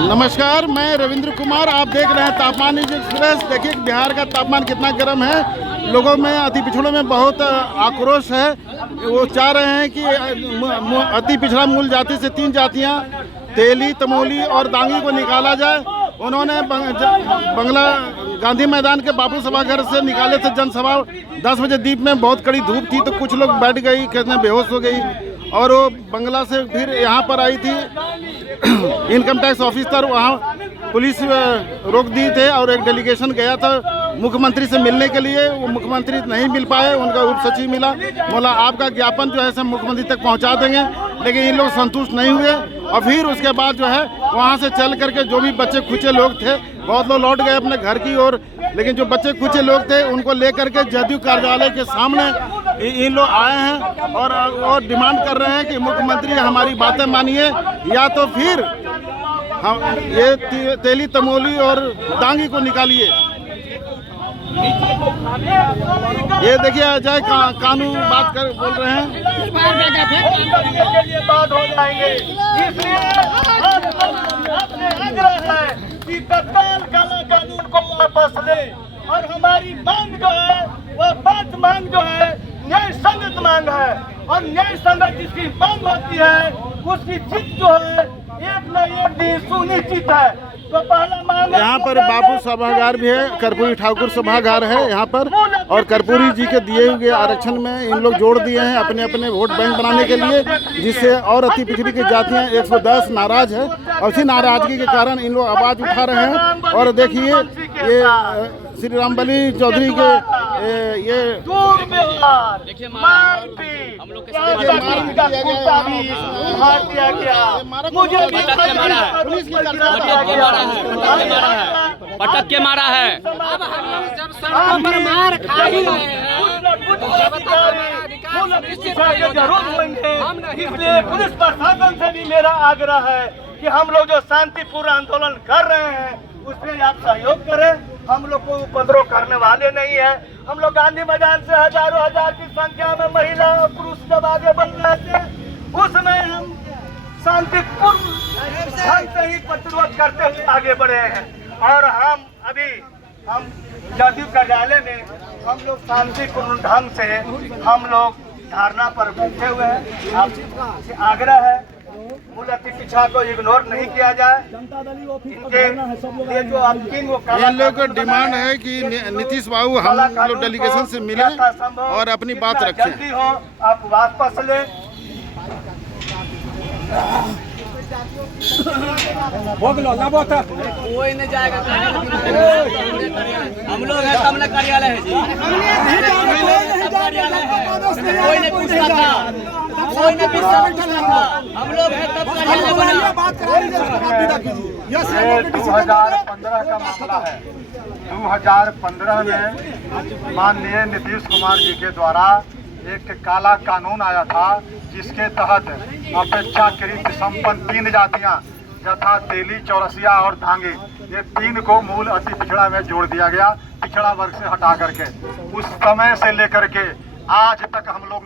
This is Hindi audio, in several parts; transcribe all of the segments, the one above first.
नमस्कार, मैं रविंद्र कुमार। आप देख रहे हैं तापमान न्यूज एक्सप्रेस। देखिए बिहार का तापमान कितना गर्म है। लोगों में, अति पिछड़ों में बहुत आक्रोश है। वो चाह रहे हैं कि अति पिछड़ा मूल जाति से 3 जातियां तेली, तमोली और दांगी को निकाला जाए। उन्होंने बंगला गांधी मैदान के बापू सभागार से निकाले थे जनसभा। 10 बजे द्वीप में बहुत कड़ी धूप थी तो कुछ लोग बैठ गई, कितने बेहोश हो गई। और वो बंगला से फिर यहाँ पर आई थी इनकम टैक्स ऑफिसर, वहाँ पुलिस रोक दी थे और एक डेलीगेशन गया था मुख्यमंत्री से मिलने के लिए। वो मुख्यमंत्री नहीं मिल पाए, उनका उप सचिव मिला, बोला आपका ज्ञापन जो है सब मुख्यमंत्री तक पहुंचा देंगे। लेकिन इन लोग संतुष्ट नहीं हुए और फिर उसके बाद जो है वहां से चल करके जो भी बच्चे खुचे लोग थे, बहुत लोग लौट गए अपने घर की ओर। लेकिन जो बच्चे खुचे लोग थे उनको लेकर के जदयू कार्यालय के सामने इन लोग आए हैं और डिमांड कर रहे हैं कि मुख्यमंत्री हमारी बातें मानिए या तो फिर हम ये तेली, तमोली और दांगी को निकालिए। ये देखिए अजय कानू बात कर बोल रहे हैं। बात हो जाएंगे, इसलिए आग्रह है कि तत्काल काला कानून को वापस ले और हमारी मांग जो है वो 5 मांग जो है न्याय संगत मांग है। और न्याय संगत जिसकी मांग होती है उसकी जीत जो है एक न एक दिन सुनिश्चित है। तो पहला मांग यहाँ पर बापू सभागार भी है, कर्पूरी ठाकुर सभागार है यहाँ पर। और कर्पूरी जी के दिए हुए आरक्षण में इन लोग जोड़ दिए हैं अपने अपने वोट बैंक बनाने के लिए, जिससे और अति पिछड़ी की जातियाँ 110 नाराज है। और इसी नाराजगी के कारण इन लोग आवाज उठा रहे हैं। और देखिए ये श्री रामबली चौधरी के ये पटक के मारा है। इसलिए पुलिस प्रशासन से भी मेरा आग्रह है कि हम लोग जो शांतिपूर्ण आंदोलन कर रहे हैं उसमें आप सहयोग करें। हम लोग को उपद्रव करने वाले नहीं है। हम लोग गांधी मैदान से हजारों हजार की संख्या में महिला और पुरुष जब आगे बढ़ रहे थे उसमें हम शांतिपूर्ण ढंग से ही प्रतिरोध करते हुए आगे बढ़े हैं। और हम जदयू कार्यालय में हम लोग शांतिपूर्ण ढंग से हम लोग धरना पर बैठे हुए हैं। आपसे आग्रह है मूल अति पिछड़ा को इग्नोर नहीं किया जाए। इनके ये जो इन लोग का डिमांड है कि नीतीश बाबू हम लोग डेलीगेशन से मिले और अपनी बात रखें। जल्दी हो आप वापस ले। कोई नहीं जाएगा। हम लोग हैं तब न कार्यालय है जी। कोई नहीं पूछ रहा था, कोई नहीं पूछ रहा था। हम लोग हैं तब कार्यालय बना। 2015 का मामला है। 2015 में माननीय नीतीश कुमार जी के द्वारा एक काला कानून आया था जिसके तहत अपेक्षाकृत संपन्न 3 जातियां यथा तेली, चौरसिया और धांगी, ये 3 को मूल अति पिछड़ा में जोड़ दिया गया, पिछड़ा वर्ग से हटा करके। उस समय से लेकर के आज तक हम लोग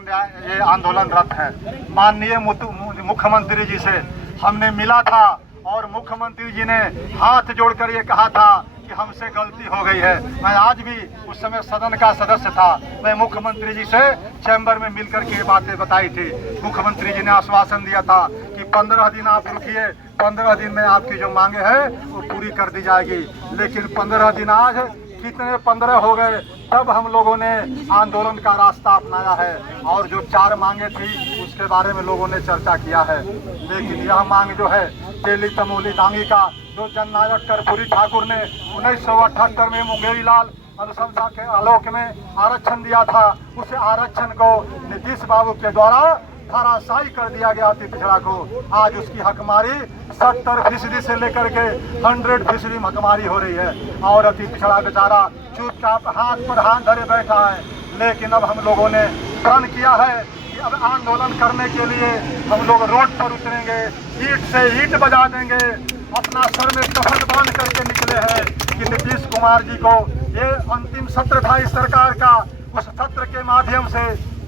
ये आंदोलनरत हैं। माननीय मुख्यमंत्री जी से हमने मिला था और मुख्यमंत्री जी ने हाथ जोड़कर ये कहा था कि हमसे गलती हो गई है। मैं आज भी उस समय सदन का सदस्य था। मैं मुख्यमंत्री जी से चैम्बर में मिलकर के ये बातें बताई थी। मुख्यमंत्री जी ने आश्वासन दिया था कि 15 दिन आप रुकिए, 15 दिन में आपकी जो मांगे हैं वो पूरी कर दी जाएगी। लेकिन 15 दिन आज कितने 15 हो गए, तब हम लोगों ने आंदोलन का रास्ता अपनाया है और जो 4 मांगे थी उसके बारे में लोगों ने चर्चा किया है। लेकिन यह मांग जो है तेली, तमोली, दांगी का जो जननायक कर्पूरी ठाकुर ने 1978 में मुंगेरी लाल अनुशंसा के आलोक में आरक्षण दिया था, उस आरक्षण को नीतीश बाबू के द्वारा धराशायी कर दिया गया अति पिछड़ा को। आज उसकी हकमारी 70% से लेकर के 100% हकमारी हो रही है और अति पिछड़ा बेचारा चुपचाप हाथ पर हाथ धरे बैठा है। लेकिन अब हम लोगों ने प्रण किया है कि अब आंदोलन करने के लिए हम लोग रोड पर उतरेंगे, ईंट से ईंट बजा देंगे। अपना सर में कफन बांध करके निकले हैं कि नीतीश कुमार जी को ये अंतिम सत्र था इस सरकार का, उस सत्र के माध्यम से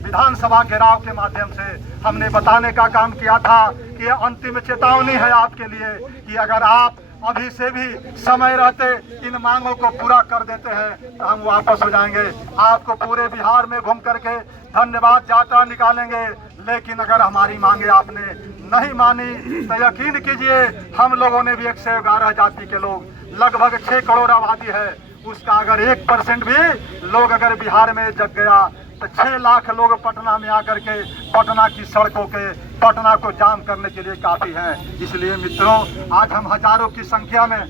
विधानसभा घेराव के माध्यम से हमने बताने का काम किया था कि यह अंतिम चेतावनी है आपके लिए कि अगर आप अभी से भी समय रहते इन मांगों को पूरा कर देते हैं तो हम वापस हो जाएंगे। आपको पूरे बिहार में घूम करके धन्यवाद यात्रा निकालेंगे, लेकिन अगर हमारी मांगे आपने नहीं मानी तो यकीन कीजिए हम लोगों ने भी 111 जाति के लोग, लगभग 6 करोड़ आबादी है, उसका अगर 1% भी लोग अगर बिहार में जग गया तो 6 लाख लोग पटना में आकर के पटना की सड़कों के पटना को जाम करने के लिए काफी है। इसलिए मित्रों, आज हम हजारों की संख्या में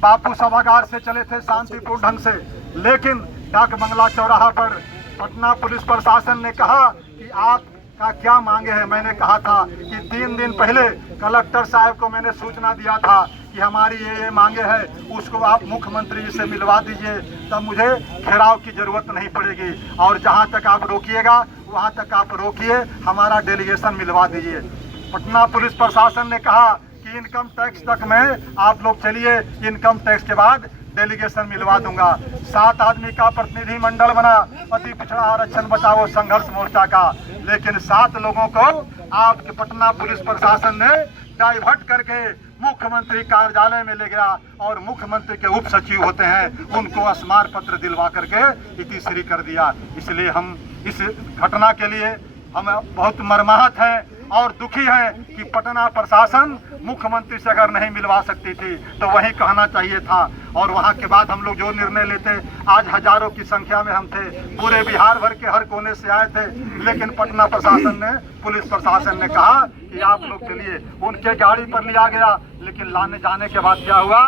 बापू सभागार से चले थे शांतिपूर्ण ढंग से, लेकिन डाक बंगला चौराहा पर पटना पुलिस प्रशासन ने कहा कि आपका क्या मांगे हैं। मैंने कहा था कि 3 दिन पहले कलेक्टर साहब को मैंने सूचना दिया था कि हमारी ये मांगे है, उसको आप मुख्यमंत्री जी से मिलवा दीजिए, तब मुझे घेराव की जरूरत नहीं पड़ेगी और जहां तक आप रोकिएगा वहां तक आप रोकिए, हमारा डेलीगेशन मिलवा दीजिए। पटना पुलिस प्रशासन ने कहा कि इनकम टैक्स तक में आप लोग चलिए, इनकम टैक्स के बाद डेलीगेशन मिलवा दूंगा। 7 आदमी का प्रतिनिधि मंडल बना अति पिछड़ा आरक्षण बचाओ संघर्ष मोर्चा का, लेकिन 7 लोगों को आपके पटना पुलिस प्रशासन ने डाइवर्ट करके मुख्यमंत्री कार्यालय में ले गया और मुख्यमंत्री के उप सचिव होते हैं उनको स्मार पत्र दिलवा करके इतिश्री कर दिया। इसलिए हम इस घटना के लिए हम बहुत मर्माहत हैं और दुखी हैं कि पटना प्रशासन मुख्यमंत्री से अगर नहीं मिलवा सकती थी तो वही कहना चाहिए था, और वहां के बाद हम लोग जो निर्णय लेते, आज हजारों की संख्या में हम थे, पूरे बिहार भर के हर कोने से आए थे, लेकिन पटना प्रशासन ने, पुलिस प्रशासन ने कहा कि आप लोग चलिए। उनके गाड़ी पर लिया गया, लेकिन लाने जाने के बाद क्या हुआ,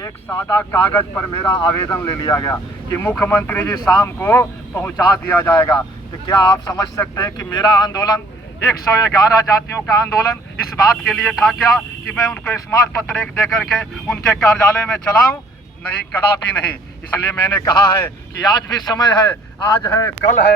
एक सादा कागज पर मेरा आवेदन ले लिया गया कि मुख्यमंत्री जी शाम को पहुंचा दिया जाएगा। तो क्या आप समझ सकते हैं कि मेरा आंदोलन 111 जातियों का आंदोलन इस बात के लिए था क्या कि मैं उनको स्मारक पत्र एक दे करके उनके कार्यालय में चलाऊं? नहीं, कदापि नहीं। इसलिए मैंने कहा है कि आज भी समय है, आज है,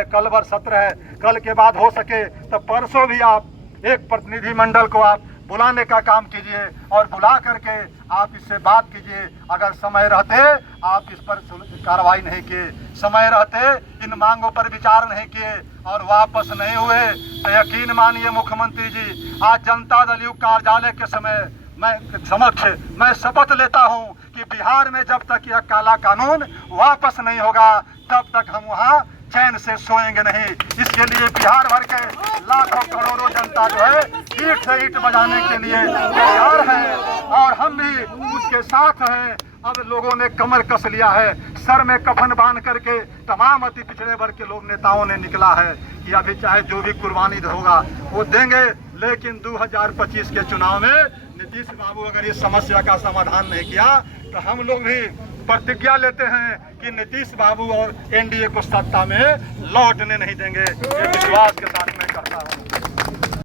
कल भर सत्र है, कल के बाद हो सके तो परसों भी आप एक प्रतिनिधि मंडल को आप बुलाने का काम कीजिए और बुला करके आप इससे बात कीजिए। अगर समय रहते आप इस पर कार्रवाई नहीं किए, समय रहते इन मांगों पर विचार नहीं किए और वापस नहीं हुए तो यकीन मानिए मुख्यमंत्री जी, आज जनता दल युग कार्यालय के समय मैं शपथ लेता हूं कि बिहार में जब तक यह काला कानून वापस नहीं होगा तब तक हम वहां चैन से सोएंगे नहीं। इसके लिए बिहार भर के लाखों करोड़ों जनता जो है ईंट से ईंट बजाने के लिए तैयार है और हम भी उसके साथ हैं। अब लोगों ने कमर कस लिया है, सर में कफन बांध करके तमाम अति पिछड़े वर्ग के लोग नेताओं ने निकला है कि अभी चाहे जो भी कुर्बानी होगा वो देंगे, लेकिन 2025 के चुनाव में नीतीश बाबू अगर इस समस्या का समाधान नहीं किया तो हम लोग भी प्रतिज्ञा लेते हैं कि नीतीश बाबू और एनडीए को सत्ता में लौटने नहीं देंगे। ये विश्वास के साथ मैं करता हूँ।